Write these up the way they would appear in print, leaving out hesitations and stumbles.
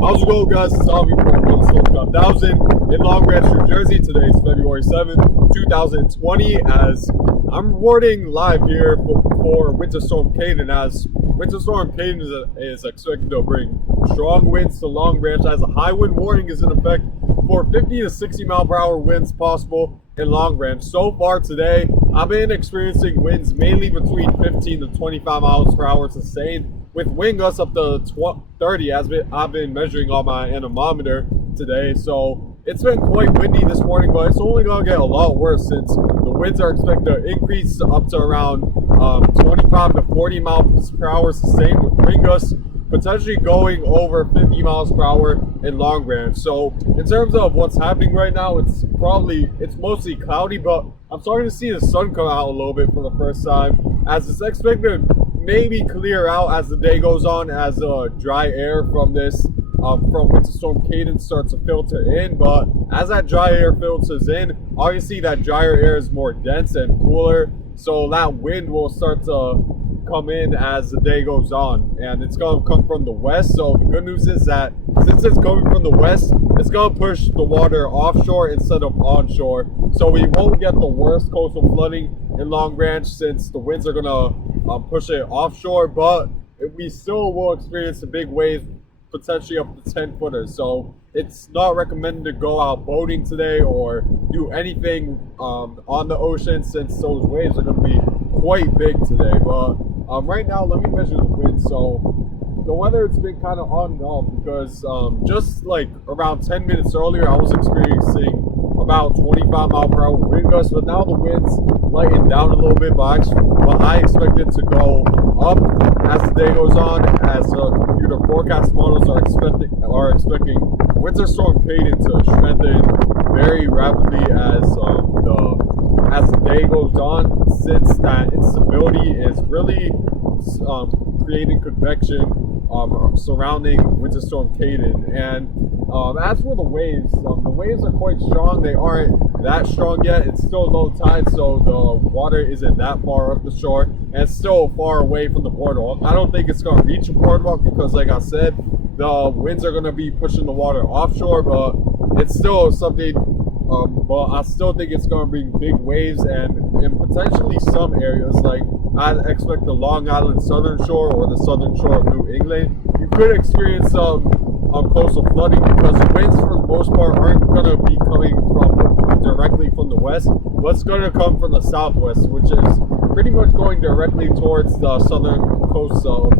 How's it going, guys? It's Avi from Storm Kade 1000 in Long Branch, New Jersey. Today is February 7th, 2020, as I'm reporting live here for Winter Storm Kade. And as Winter Storm Kade is expected to bring strong winds to Long Branch, as a high wind warning is in effect for 50 to 60 mile per hour winds possible in Long Branch. So far today, I've been experiencing winds mainly between 15 to 25 miles per hour sustained, with wind gusts up to 30 as I've been measuring on my anemometer today. So it's been quite windy this morning, but it's only going to get a lot worse since the winds are expected to increase up to around 25 to 40 miles per hour sustained, with wind gusts potentially going over 50 miles per hour in Long Branch. So in terms of what's happening right now, it's mostly cloudy, but I'm starting to see the sun come out a little bit for the first time, as it's expected to maybe clear out as the day goes on, as dry air from Winter Storm Kade starts to filter in. But as that dry air filters in, obviously that drier air is more dense and cooler, so that wind will start to come in as the day goes on, and it's going to come from the west. So the good news is that since it's coming from the west, it's going to push the water offshore instead of onshore, so we won't get the worst coastal flooding in Long Branch since the winds are going to push it offshore. But we still will experience the big waves, potentially up to 10 footers. So it's not recommended to go out boating today or do anything on the ocean, since those waves are going to be quite big today. But right now, let me measure the wind. So the weather, it's been kind of on and off, because just like around 10 minutes earlier, I was experiencing about 25 mile per hour wind gusts, but now the winds lighten down a little bit. But I expect it to go up as the day goes on, as computer forecast models are expecting Winter Storm Kade to strengthen very rapidly as the day goes on, since that instability is really creating convection surrounding Winter Storm Kade. And as for the waves are quite strong. They aren't that strong yet. It's still low tide, so the water isn't that far up the shore, and it's still far away from the boardwalk. I don't think it's going to reach the boardwalk because, like I said, the winds are going to be pushing the water offshore, but it's still something. But I still think it's going to bring big waves, and in potentially some areas, like I expect the Long Island southern shore or the southern shore of New England, you could experience some coastal flooding, because the winds for the most part aren't going to be coming directly from the west, but it's going to come from the southwest, which is pretty much going directly towards the southern coast of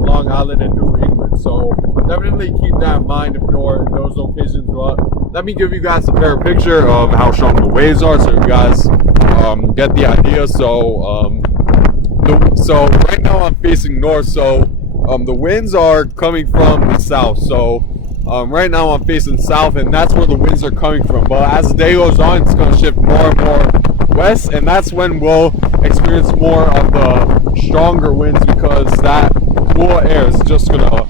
Long Island and New England. So definitely keep that in mind if you're in those locations. But let me give you guys a better picture of how strong the waves are, so you guys get the idea. So right now I'm facing north, so the winds are coming from the south. So right now I'm facing south, and that's where the winds are coming from. But as the day goes on, it's going to shift more and more west, and that's when we'll experience more of the stronger winds, because that cool air is just going to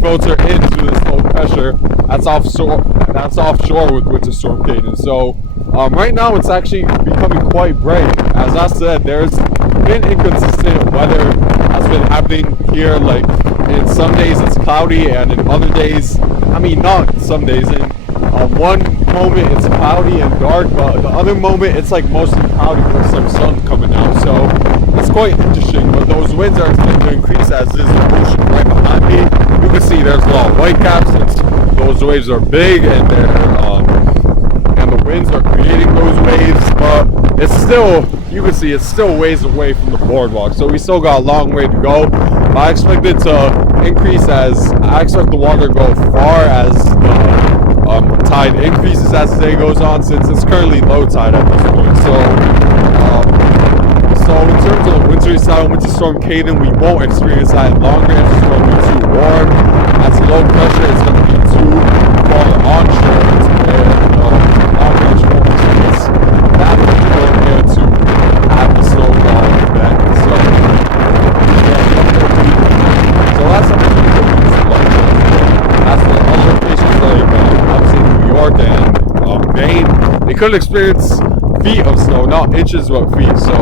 filter into this low pressure that's offshore with Winter Storm Kade. So right now it's actually becoming quite bright. As I said, there's been inconsistent weather that's been happening here. Like in some days it's cloudy, and in other days, not some days, in one moment it's cloudy and dark, but the other moment it's like mostly cloudy with some sun coming out. So it's quite interesting. But those winds are expected to increase, as there's the ocean right behind me. You can see there's a lot of white caps, since those waves are big, and the winds are creating those waves. But it's still, you can see it's still ways away from the boardwalk, so we still got a long way to go. I expect it to increase, as I expect the water to go far as the tide tide increases as the day goes on, since it's currently low tide at this point. So in terms of the wintry side, Winter Storm Kade, we won't experience that. Long range is going to be too warm. As low pressure is going to be too far onshore, and long range won't experience that much cold air to have the snowfall event. So last time I did long range, as the other locations like obviously New York and Maine, they could experience feet of snow, not inches but feet. So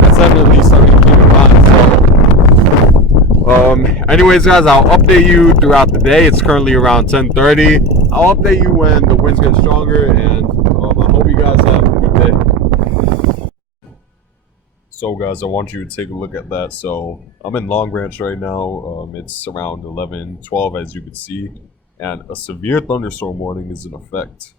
that's definitely something to keep in mind. So anyways guys, I'll update you throughout the day. It's currently around 10:30. I'll update you when the winds get stronger, and I hope you guys have a good day. So guys, I want you to take a look at that. So I'm in Long Branch right now. It's around 11:12 as you can see, and a severe thunderstorm warning is in effect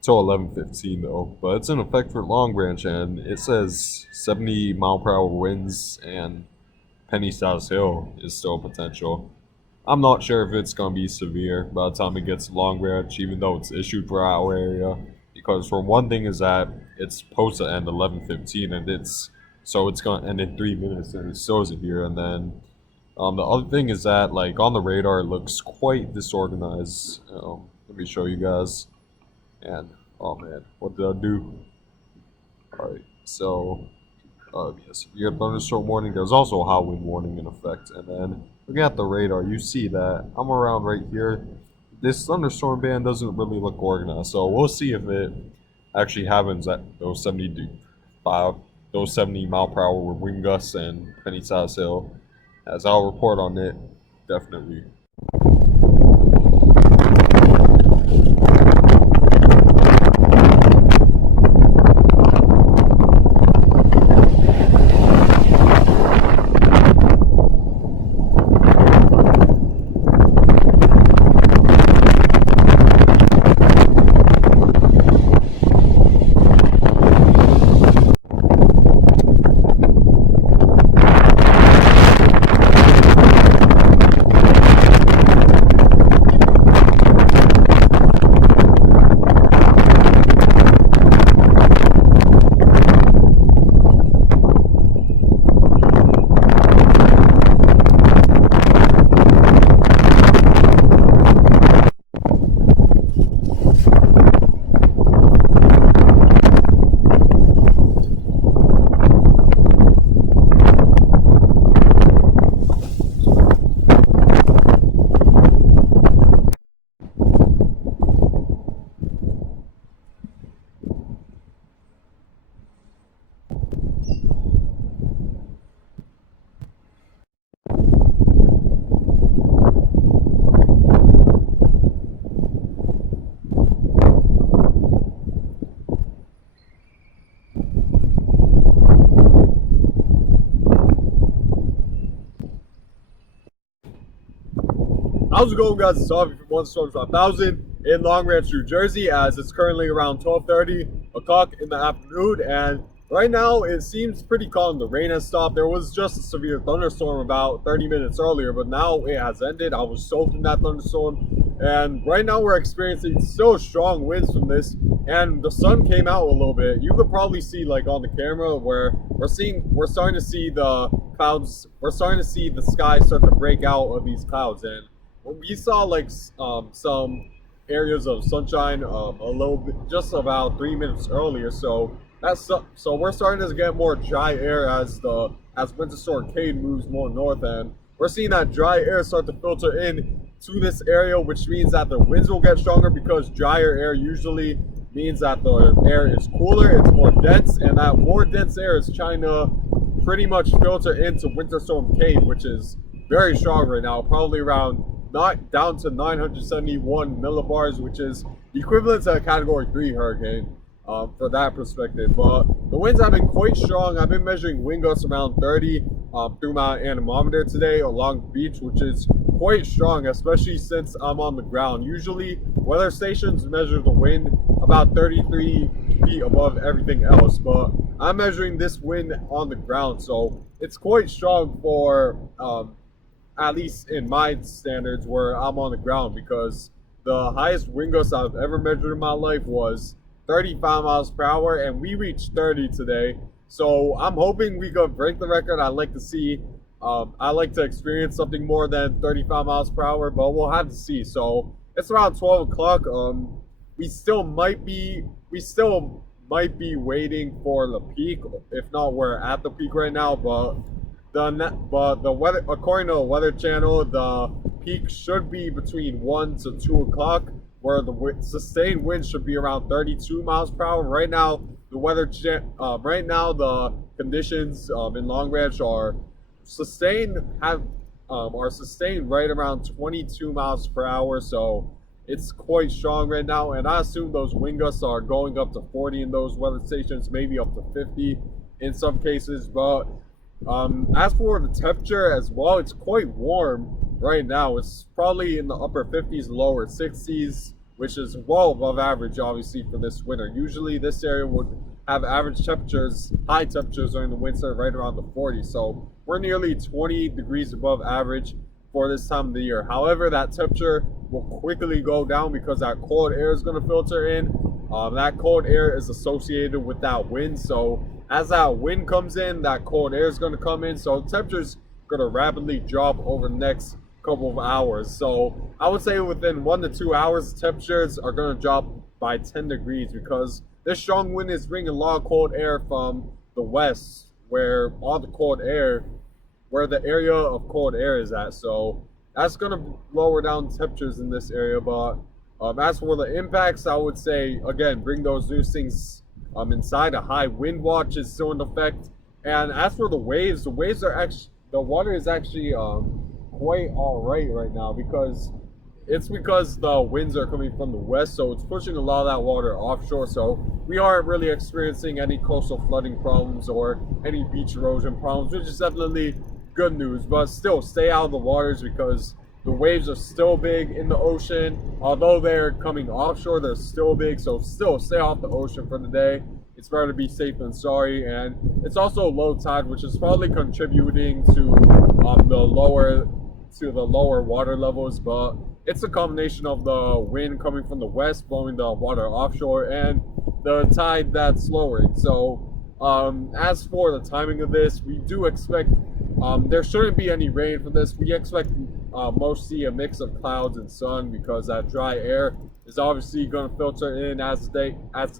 till 11:15 though, but it's in effect for Long Branch, and it says 70-mile-per-hour winds, and Penny South Hill is still potential. I'm not sure if it's gonna be severe by the time it gets to Long Branch, even though it's issued for our area, because for one thing is that it's supposed to end 11:15, and it's gonna end in 3 minutes, and it still isn't here. And then the other thing is that, like, on the radar, it looks quite disorganized. Let me show you guys. And oh man, what did I do? Alright, so yes, we have thunderstorm warning. There's also a high wind warning in effect. And then looking at the radar, you see that I'm around right here. This thunderstorm band doesn't really look organized, so we'll see if it actually happens at those 70-mile-per-hour wind gusts and Penny South Hill, as I'll report on it definitely. How's it going, guys? It's Avi from One Storms 5000 in Long Branch, New Jersey, as it's currently around 12:30 o'clock in the afternoon, and right now it seems pretty calm. The rain has stopped. There was just a severe thunderstorm about 30 minutes earlier, but now it has ended. I was soaked in that thunderstorm, and right now we're experiencing so strong winds from this, and the sun came out a little bit. You could probably see, like, on the camera where we're starting to see the clouds. We're starting to see the sky start to break out of these clouds, and we saw like some areas of sunshine a little bit just about 3 minutes earlier. So we're starting to get more dry air as Winter Storm Kade moves more north, and we're seeing that dry air start to filter in to this area, which means that the winds will get stronger, because drier air usually means that the air is cooler, it's more dense, and that more dense air is trying to pretty much filter into Winter Storm Kade, which is very strong right now, probably around not down to 971 millibars, which is equivalent to a Category 3 hurricane for that perspective. But the winds have been quite strong. I've been measuring wind gusts around 30 through my anemometer today along the beach, which is quite strong, especially since I'm on the ground. Usually, weather stations measure the wind about 33 feet above everything else, but I'm measuring this wind on the ground, so it's quite strong for at least in my standards where I'm on the ground, because the highest wind gust I've ever measured in my life was 35 miles per hour, and we reached 30 today. So I'm hoping we could break the record. I'd like to see. I like to experience something more than 35 miles per hour, but we'll have to see. So it's around 12 o'clock. We still might be waiting for the peak. If not, we're at the peak right now. But the weather, according to the Weather Channel, the peak should be between 1 to 2 o'clock, where the sustained wind should be around 32 miles per hour. Right now, right now the conditions in Long Branch sustained have are sustained right around 22 miles per hour. So it's quite strong right now, and I assume those wind gusts are going up to 40 in those weather stations, maybe up to 50 in some cases. But as for the temperature as well, it's quite warm right now. It's probably in the upper 50s, lower 60s, which is well above average, obviously, for this winter. Usually this area would have average temperatures, high temperatures during the winter, right around the 40s. So we're nearly 20 degrees above average for this time of the year. However, that temperature will quickly go down because that cold air is going to filter in. That cold air is associated with that wind. So as that wind comes in, that cold air is going to come in. So temperature's going to rapidly drop over the next couple of hours. So I would say within 1 to 2 hours, temperatures are going to drop by 10 degrees because this strong wind is bringing a lot of cold air from the west, where the area of cold air is at. So that's going to lower down temperatures in this area. But as for the impacts, I would say, again, bring those new things inside. A high wind watch is still in effect. And as for the waves are actually, the water is actually quite all right now because the winds are coming from the west, so it's pushing a lot of that water offshore. So we aren't really experiencing any coastal flooding problems or any beach erosion problems, which is definitely good news. But still, stay out of the waters because the waves are still big in the ocean. Although they're coming offshore, they're still big. So still stay off the ocean for the day. It's better to be safe than sorry. And it's also low tide, which is probably contributing to the lower water levels. But it's a combination of the wind coming from the west, blowing the water offshore, and the tide that's lowering. So as for the timing of this, we do expect there shouldn't be any rain for this. We expect mostly a mix of clouds and sun because that dry air is obviously going to filter in as the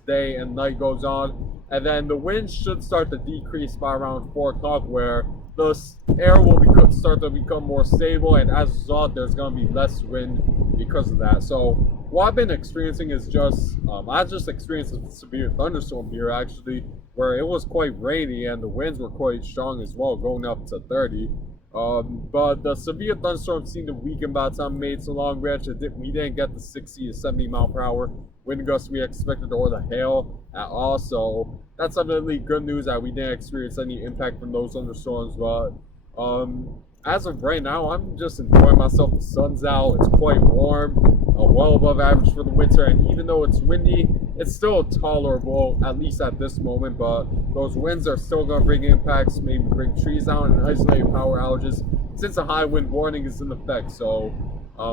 day and night goes on. And then the wind should start to decrease by around 4 o'clock, where the air will start to become more stable, and as a result, there's going to be less wind because of that. So what I've been experiencing is I just experienced a severe thunderstorm here actually, where it was quite rainy and the winds were quite strong as well, going up to 30. But the severe thunderstorms seemed to weaken by the time we made it to Long Branch. We didn't get the 60 to 70 mile per hour wind gusts we expected or the hail at all. So that's definitely good news that we didn't experience any impact from those thunderstorms. But as of right now, I'm just enjoying myself. The sun's out. It's quite warm, well above average for the winter. And even though it's windy, it's still tolerable, at least at this moment. But those winds are still going to bring impacts, maybe bring trees down and isolate power outages since a high wind warning is in effect. So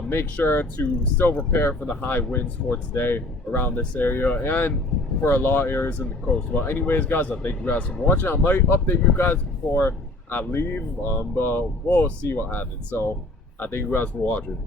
make sure to still prepare for the high winds for today around this area and for a lot of areas in the coast. Well, anyways, guys, I thank you guys for watching. I might update you guys before I leave, but we'll see what happens. So I thank you guys for watching.